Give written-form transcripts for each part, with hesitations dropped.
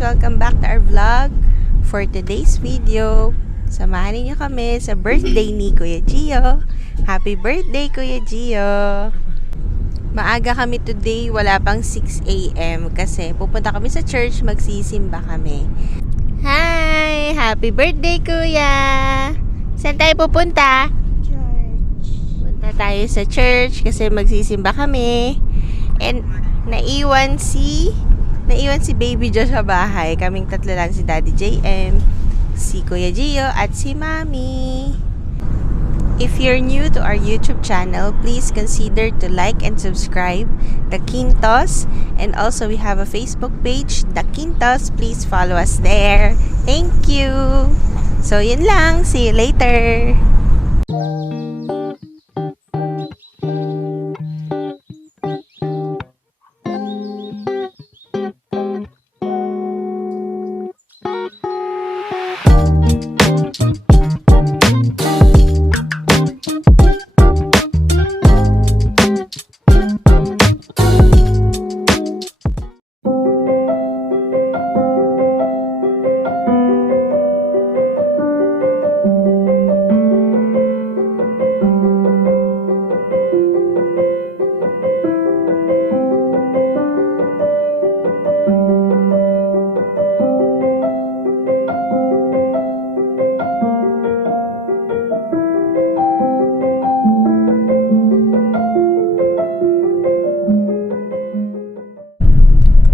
Welcome back to our vlog. For today's video, samahan niyo kami sa birthday ni Kuya Gio. Happy birthday, Kuya Gio! Maaga kami today, wala pang 6 a.m. kasi pupunta kami sa church, magsisimba kami. Hi! Happy birthday, Kuya! Saan tayo pupunta? Punta tayo sa church kasi magsisimba kami. And naiwan si Baby Jo sa bahay. Kaming tatlo lang, si Daddy JM, si Kuya Gio, at si Mami. If you're new to our YouTube channel, please consider to like and subscribe The Quintos. And also we have a Facebook page, The Quintos. Please follow us there. Thank you! So yun lang. See you later!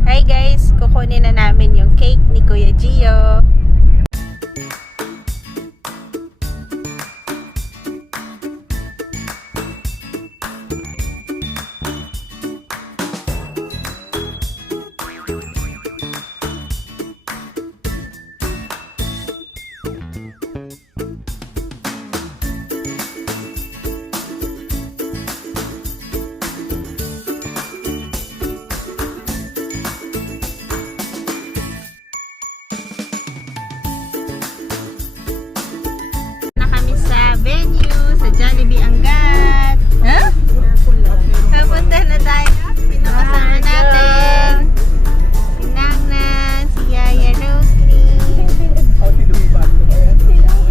Hi guys, kukunin na namin yung cake ni Kuya Gio. Sa Jollibee Angat. Huh? Kapunta na tayo. Sino kasama natin? Si Nangnan, si Yaya Roslyn.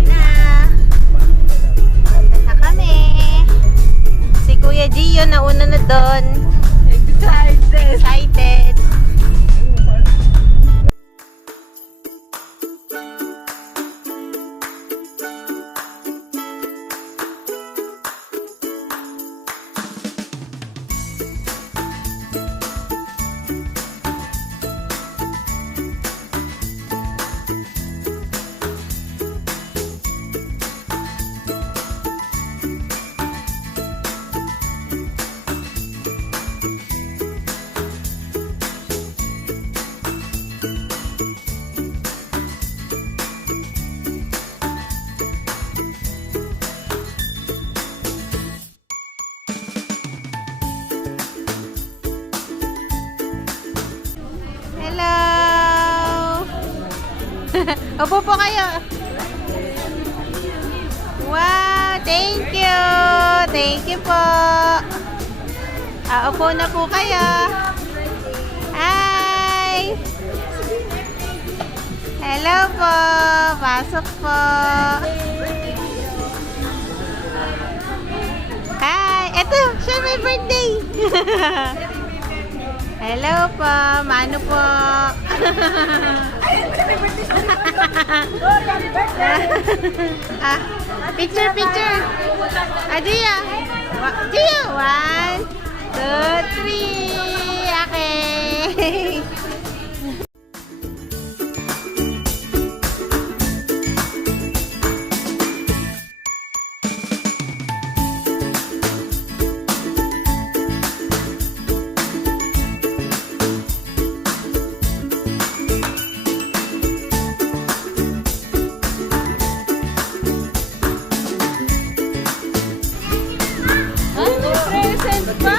Na. Punta na kami. Si Kuya Gio nauna na doon. Excited. Opo po kayo. Wow, thank you. Thank you po. Opo na po kayo. Hi. Hello po. Pasok po. Hi. Eto, siya may birthday. Hello po. Mano po. Picture. Gia. Gia. 1, 2, 3. Okay. Present pa?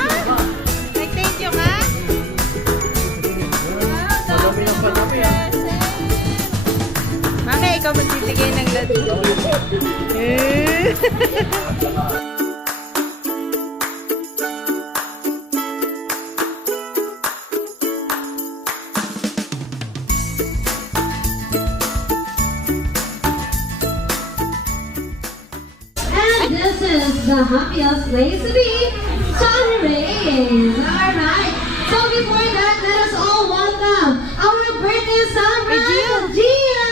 the happiest place to be, Sunny Rays. Alright. So before that, let us all welcome our birthday celebrant, Gio. Gio.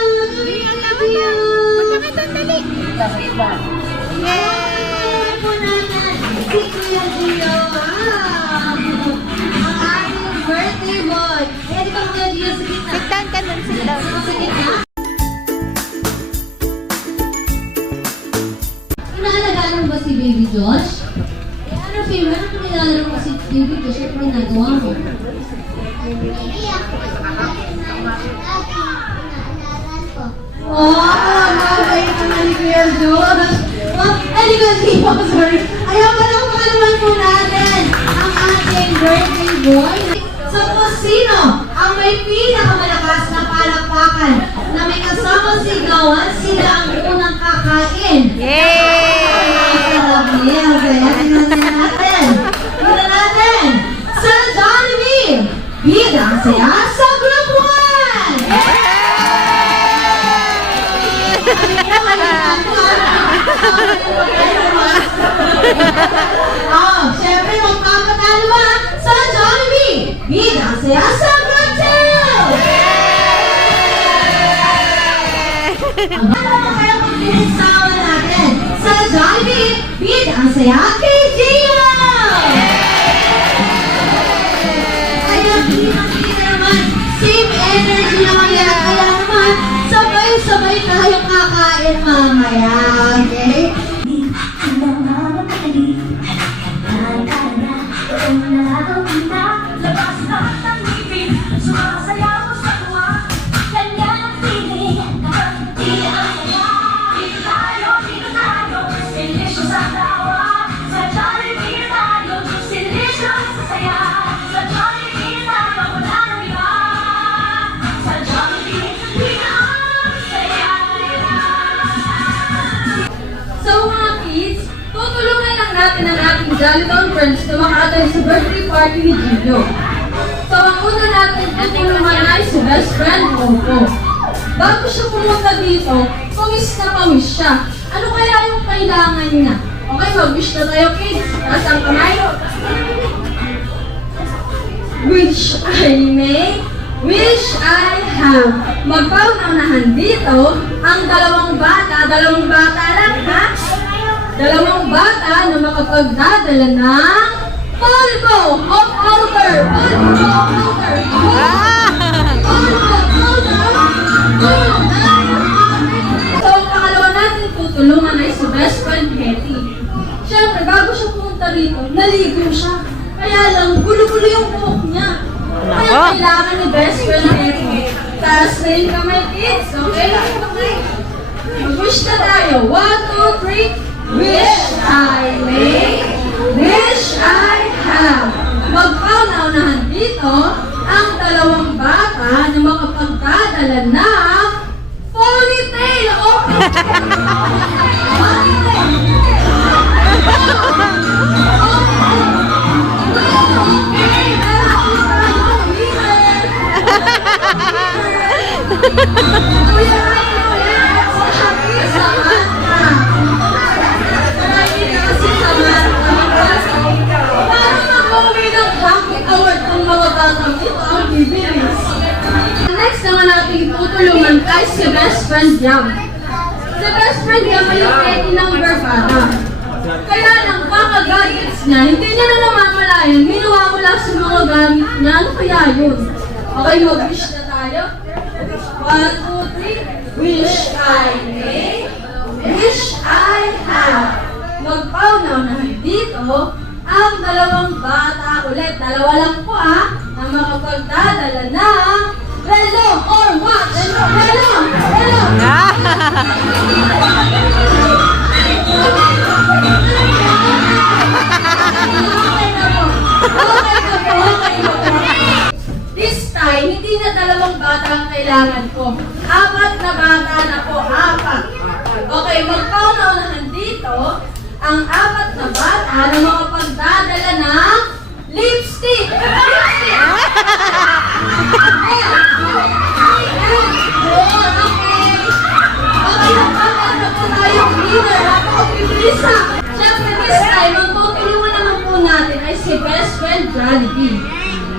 Yay! Po natin si Kuya Gio. Ang ating birthday boy. Ready ba Kuya Gio sa gitna? Sit down ka nun, sit down. Sa gitna. Inaalagaan mo ba si Baby Josh? Ano favorite? Ano nilalaro mo si Baby Josh at may nagawa mo? Oh, mabait naman ni Kuya Josh. Ay, Kuya Gio, sorry. Ayaw pa lang pakalaman po natin ang ating birthday boy. So kung sino ang may pinakamalakas na palakpakan na may kasama sigawan, sila ang unang kakain. Yay! Tingnan natin sa Jollibee. Bida ang saya sa Group 1! Siyempre magpapatalo ba sa Jollibee? Bida ang saya sa Group 2! Ano mo kaya magpapasama natin sa Jollibee? Bida ang saya kay Gio! Kaya kita naman, same energy naman yan. Kaya naman, sabay-sabay tayong kakain mamaya. Okay? natin ang ating Jollytown friends na maka-attend sa birthday party ni Gio. So, ang una natin tutulungan ay si best friend Coco. Bago siya pumunta dito, pawis na pawis siya. Ano kaya yung kailangan niya? Okay, mag-wish na tayo kids. Taas ang kamay. Wish I may, wish I have. Magpaunahan dito ang dalawang bata lang ha? Dalawang bata na makapagdadala ng polvo of powder. Polvo of powder. Polvo of powder. So, ang pangalawa natin tutulungan ay si best friend Hetty. Siyempre, bago siya pumunta rito, naligo siya. Kaya lang, gulo-gulo yung buhok niya. Kaya kailangan ni best friend Hetty. Taas na yung kamay, kids. Okay lang yung kamay. Mag-wish na tayo. 1, 2, 3. Wish I may, wish I have. Magpaunahan dito ang dalawang bata na makapagdadala ng ponytail o next naman natin tutulungan ay si best friend Yam. Si best friend Yam ay yung petty number bata. Kaya lang baka gadgets niya, hindi niya na namamalayan, minuha mo lang sa mga gamit niya. Ano kaya yun? Okay, mag-wish na tayo. 1, 2, 3. Wish I may, wish I have. Magpaunahan dito ang dalawang bata ulit. Dalawa lang po na makapagdadala ng relo or watch. Relo! Okay na po. This time, hindi na dalawang bata ang kailangan ko. 4 na bata na po. 4. Okay, magpaunahan dito ang 4 na bata na makapagdadala ng lipstick! Lipstick! Okay, nagpapagdadala po tayong leader. Napakabilisa! Siyempre, this Jollibee.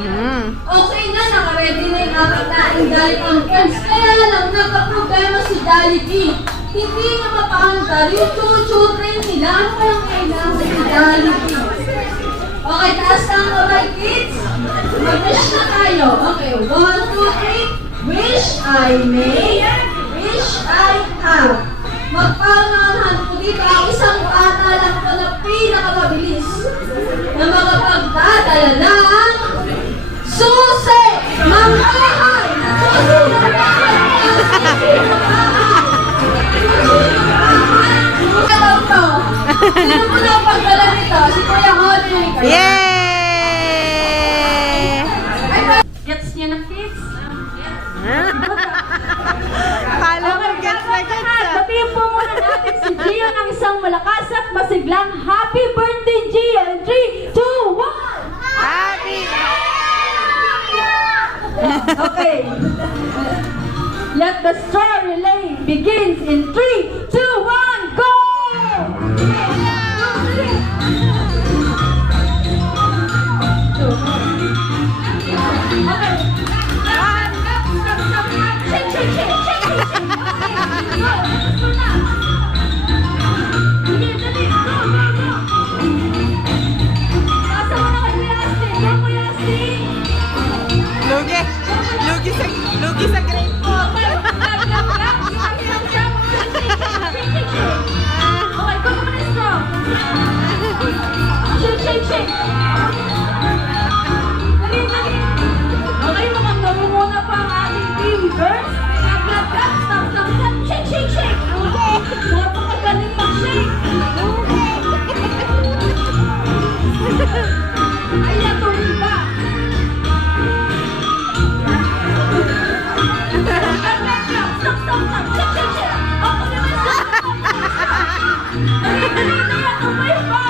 Mm. Okay na, nakaready na yung aking naing galing ang friends. Kaya lang, nagka-problema si Jollibee. Hindi na mapaandar yung chuchu-train nila. Ano kayang kailangan si Jollibee? Okay, taas na ang kamay, kids. Mag-wish na tayo. Okay, 1, 2, 3. Wish I may, wish I have. Magpaunahan po dito ang isang bata lang po na pinakamabilis na makapagdadala ng susi! Mangkahan! Susi! Mangkahan! to? Sino po na pagdala nito? Si Kuya Audrey. Yay! Gets niya na, kids? Kala mo gets na gets ah. Batiin po muna natin si Gio ng isang malakas at masiglang happy birthday, Gio! In 3, 2, 1! Happy! Okay. Let the story relay begins in 3, 2, 1, go! Lugi! Lugi sa grade po! Okay, go naman is strong. Shake, shake, shake. Dali, dali. Okay, makagawin muna pa ang ating team, girls. Clap, clap, stop, stop, stop. Shake, shake, shake. Okay. Napakagaling mag-shake. Ayan, tuloy ba? Clap, clap, clap. Stop, stop, stop. Shake, shake, shake. Ako naman, stop. Dali, dali, dali. Tuloy ba?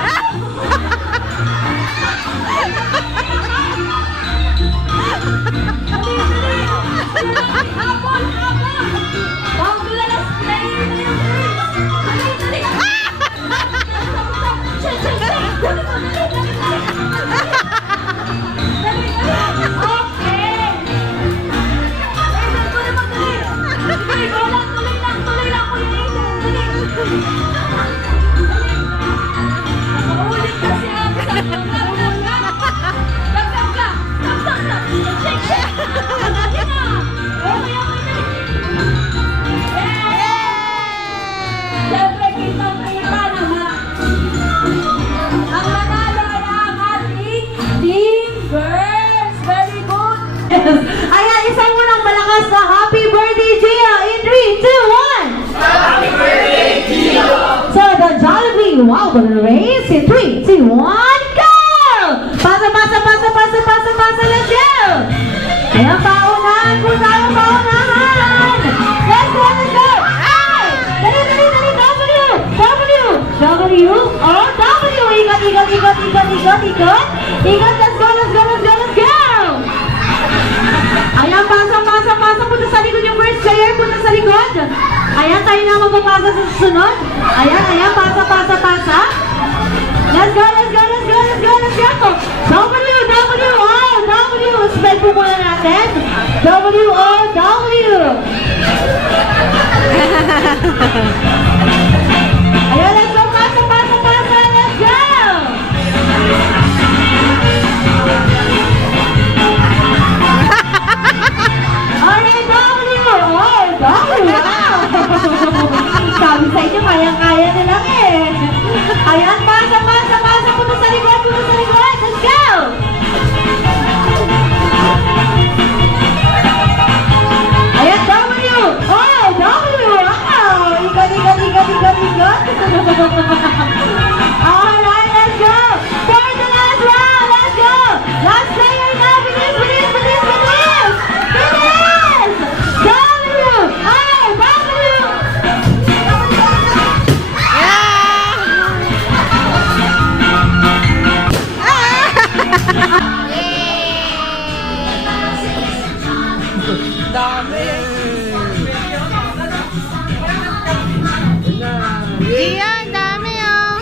Siyempre, kitang-kita naman. Ang manalo ay ang ating team girls. Very good. Ayan, isang unang malakas na happy birthday, Gio! In 3, 2, 1! Happy birthday, Gio! So, the Jollibee Wow Balloon Race in 3, 2, 1, go! Pasa, pasa, pasa, pasa, pasa, pasa, let's go! Ayan, paunahan po tayo, paunahan! Let's go, let's go! Ay! Dali, dali, dali, W! W! W! Oh, W! Ikot, ikot, ikot, ikot, ikot, ikot! Ikot, let's go, let's go, let's go, let's go! Ayan, pasa, pasa, pasa. Punta sa likod yung first player. Punta sa likod. Ayan, tayo na magpapasa sa susunod. Ayan, ayan, pasa, pasa, pasa. Let's go, let's go, let's go, let's go, let's go. W, W, O, W. Spell po muna natin. W, O, W. Ayan, let's go, pasa, pasa, pasa. Let's go. Alright, W! Oh, W! Wow! Sabi sa inyo, kaya-kaya na lang eh. Ayan, pasa, pasa, pasa. Punta sa likod, punta sa likod. Let's go! Ayan, W! Oh, W! Wow! Ikot, ikot, ikot, ikot, ikot. Alright, let's go! For the last round, let's go! Last player na, bilis, bilis, bilis, bilis! Bilis! W! Oh, W! Gio, ang dami oh!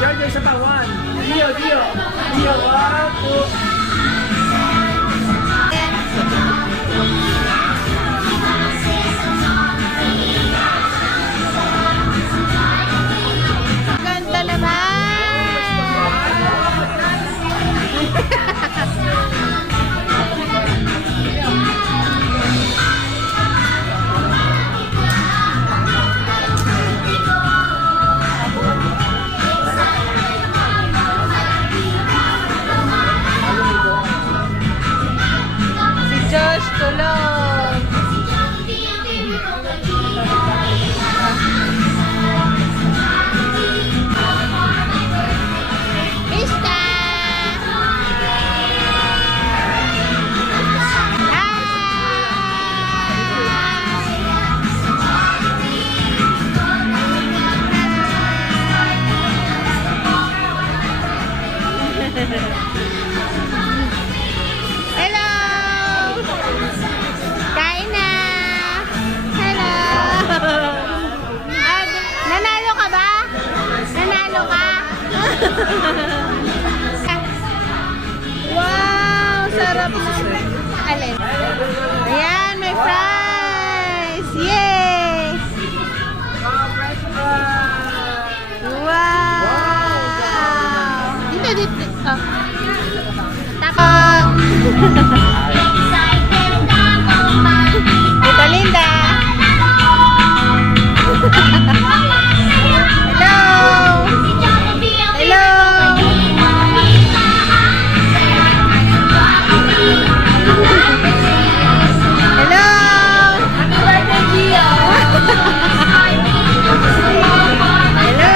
George, isa pa. 1. Gio. Gio, 1, 2. Ganda naman! Si Josh tulog! Mista! Hello! Kain na! Hello! Nanalo ka ba? Nanalo ka? Wow! Sarap na! Alin? Ayan, may fries! Yay! Wow! Dito. Oh. Takot! Tita Linda! Hello! Hello! Hello! Happy birthday, Gio! Hello!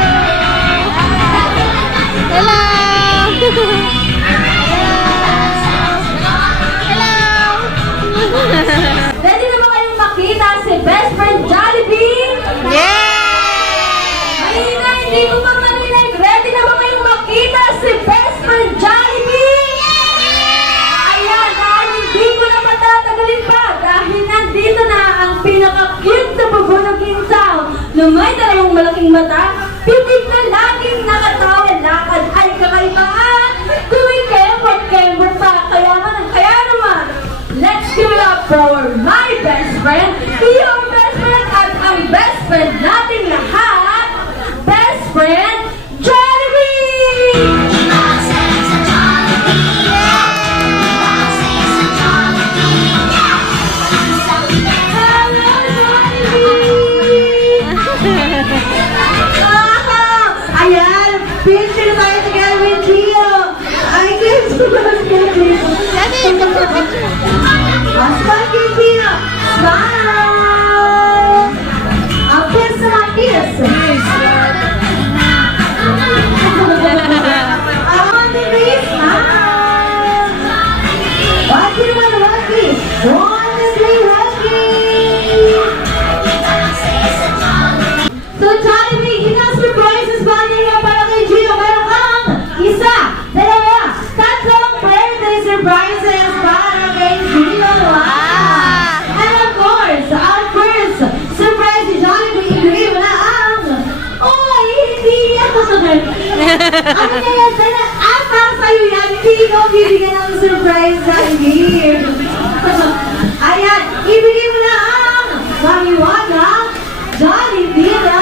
Ready na ba kayong makita si best friend Jollibee? Yeah! Kanina, hindi ko pa marinig. Ready na ba kayong makita si best friend Jollibee? Ayan, dahil hindi ko na matatagalin pa. Dahil nandito na ang pinaka-cute na bubunogin tao na may dalawang malaking mata, pitig na laging nakatawa, lakad ay kakaibahan. Tuwing kembot pa, kaya naman. Let's give it up for my best friend, your best friend, at ang best friend nating lahat, best friend, Jollibee! Hello, Jollibee! Ayan, picture tayo together with Gio. I can't see Smile, Gio! Smile! A kiss and a kiss! I want to be smile! Rocky, Rocky! Honestly, Rocky! So, Jollibee, ilang surprises ba niyo para kay Gio? Meron kang isa, dalawa, tatlong birthday surprises para kay Gio. Wow! And of course, our first surprise si Jollibee, ibigay mo na ang... Oh, hindi yan! Ano na yan? Para sa'yo yan, hindi ikaw bibigyan ng surprise, Jollibee. Ayan, ibigay mo na ang Marijuana Jollibee na!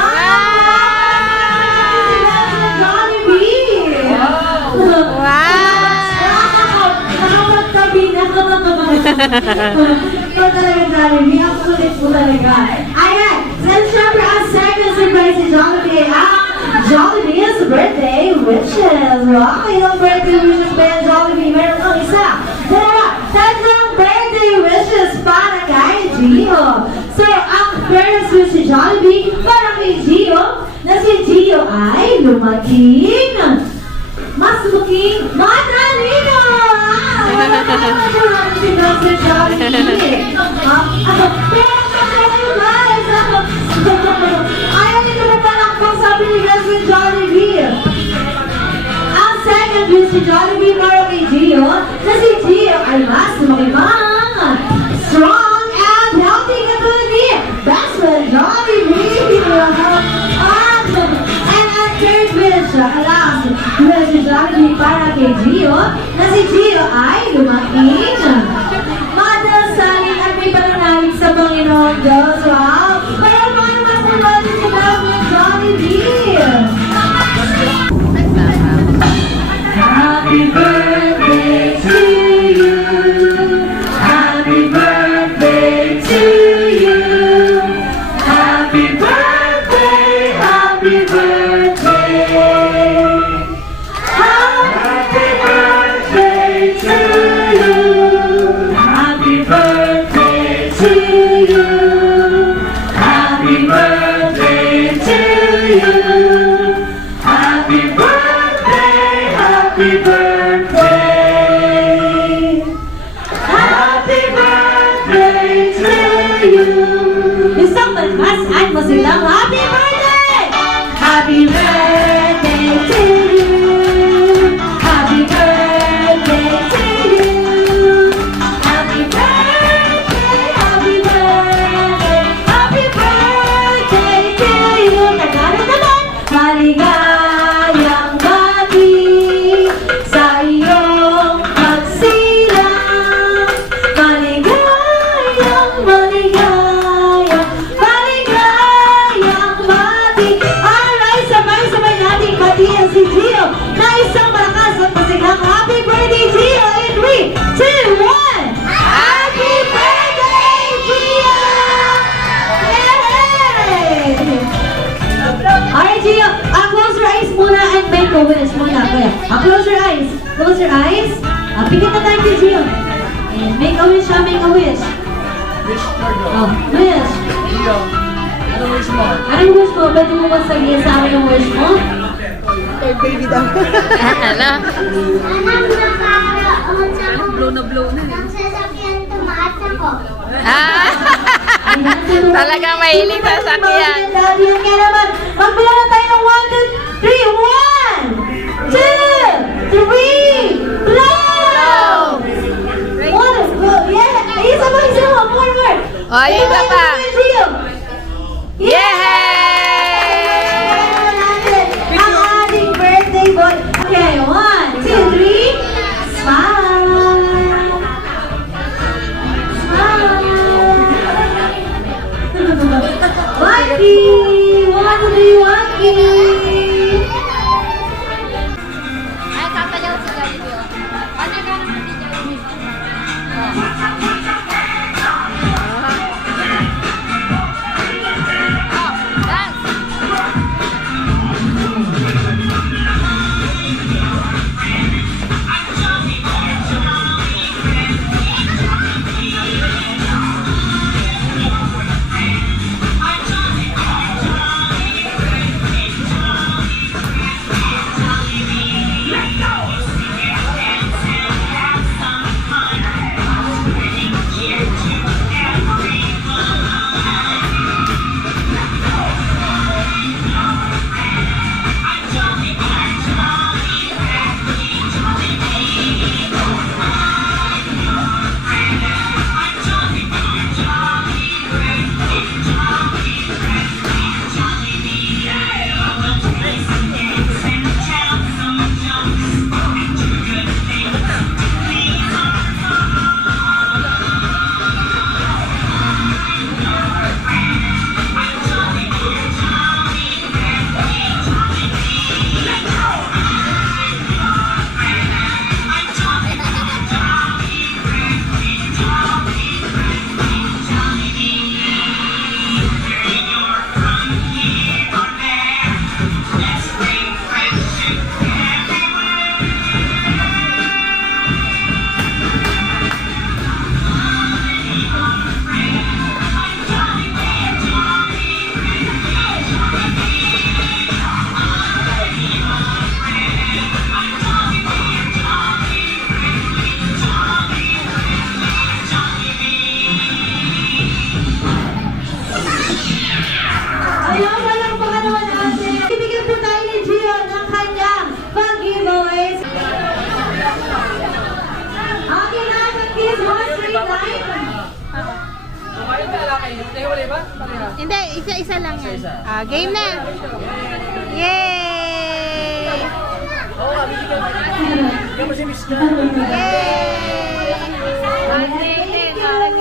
Jollibee! Nakapagtabi na. Ito talaga, Jollibee. Ang kulit mo talaga. Ayan, let's syempre ang second surprise si Jollibee. Jollibee's birthday wishes. Wow, ilang birthday wishes ba yan, Jollibee? Meron kang isa, dalawa, tatlong birthday wishes para kay Gio. So, ang first wish si Jollibee para kay Gio, na si Gio ay lumaking, mas lumaking, matalino! Wala si Jollibee. Pero kayo guys, ayaw nito na palakpang sabi ni Gretchen Jollibee. Ang second wish si Jollibee para kay Gio, na si Gio ay mas lumakimang, strong and healthy katulad ni best friend Jollibee. And ang third wish, last birthday to you. Happy birthday, happy birthday. Happy birthday to you. Isang malmas at masilang happy birthday! Happy birthday to you. Happy birthday to you. Happy birthday, happy birthday, happy birthday to you. Tagalan naman, maligayang bati sa iyong pagsilang. Maligayang, maligayang, maligayang bati. Alright, sabay-sabay nating batiyan si Gio na isang malakas at masigang happy birthday, Gio! In 3, 2, 1! Happy birthday, Gio! Yay! Alright, Gio, close your eyes muna and make a wish muna. Kuya, close your eyes. Close your eyes. Pikit na tayo kay Gio. And make a wish, make a wish. Wish for you. Oh, wish. Gio, ano wish mo? Anong wish mo? Pwede mo ba sabihin sa amin yung wish mo? Ano? Anak, nakaroon sa Blow na blow na. ang sasakyan tumaas ako. Ah! Talagang mahilig sa sakyan. Yan nga naman. Magbilang na tayo ng 1, 2, 3. 1, 2, 3. Blow! 1, go. Yeah. Isa mo, isa mo. More. O, yung iba pa. Yay! Ang ating birthday boy. Okay, 1, 2, 3. Smile. Smile. Wacky! 1, 2, 3, Wacky! Ay, papayaw si Jollibee. Ano ka naman si Jollibee? Ayaw, walang pangalaman natin. Ibigyan po tayo ni Gio ng kanyang pag-giveaways. Okay na, mag-kiss 1, 3, 9. Kayo ba lalaki? Tayo wala ba? Pareha. Hindi, isa-isa lang yan. Isa-isa. Game na. Yay! Oo nga, bibigyan mo. Bigyan mo si Miss na. Ayan.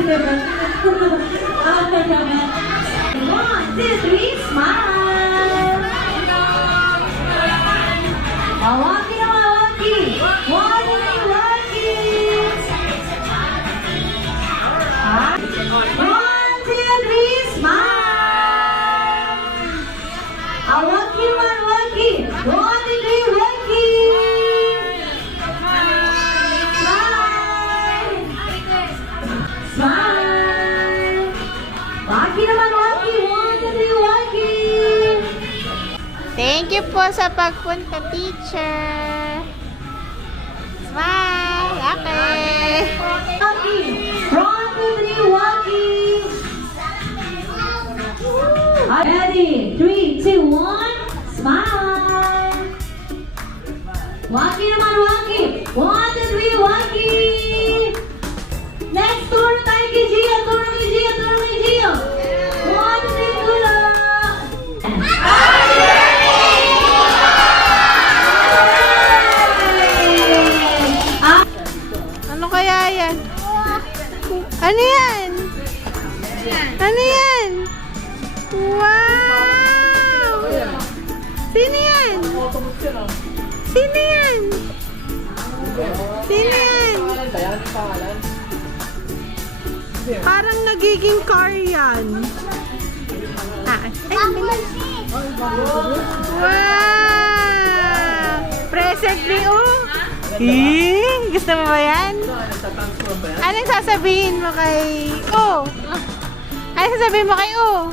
1, 2, 3, smile! Waki naman, waki! Waki, waki! 1, 2, 3, smile! Waki naman, waki! 1, 2, 3, waki! Smile! Smile! Waki naman, waki! 1, 2, 3, waki! Thank you po sa pagpunta, teacher. Smile. Okay. Waki! 1, 2, 3, waki! Ready? 3, 2, 1, smile! Waki naman, waki! 1, 2, 3, waki! Next, turo tayo kay Gio! Turo kay Gio! Turo kay Gio! 1, 2, 3, turo! Ano kaya yan? Ano yan? Ano yan? Wow! Sino yan? Sino yan? Sino yan? Parang nagiging car yan. Wow! Presently, oh! Gusto mo ba yan? Anong sasabihin mo kay O? Anong sasabihin mo kay O?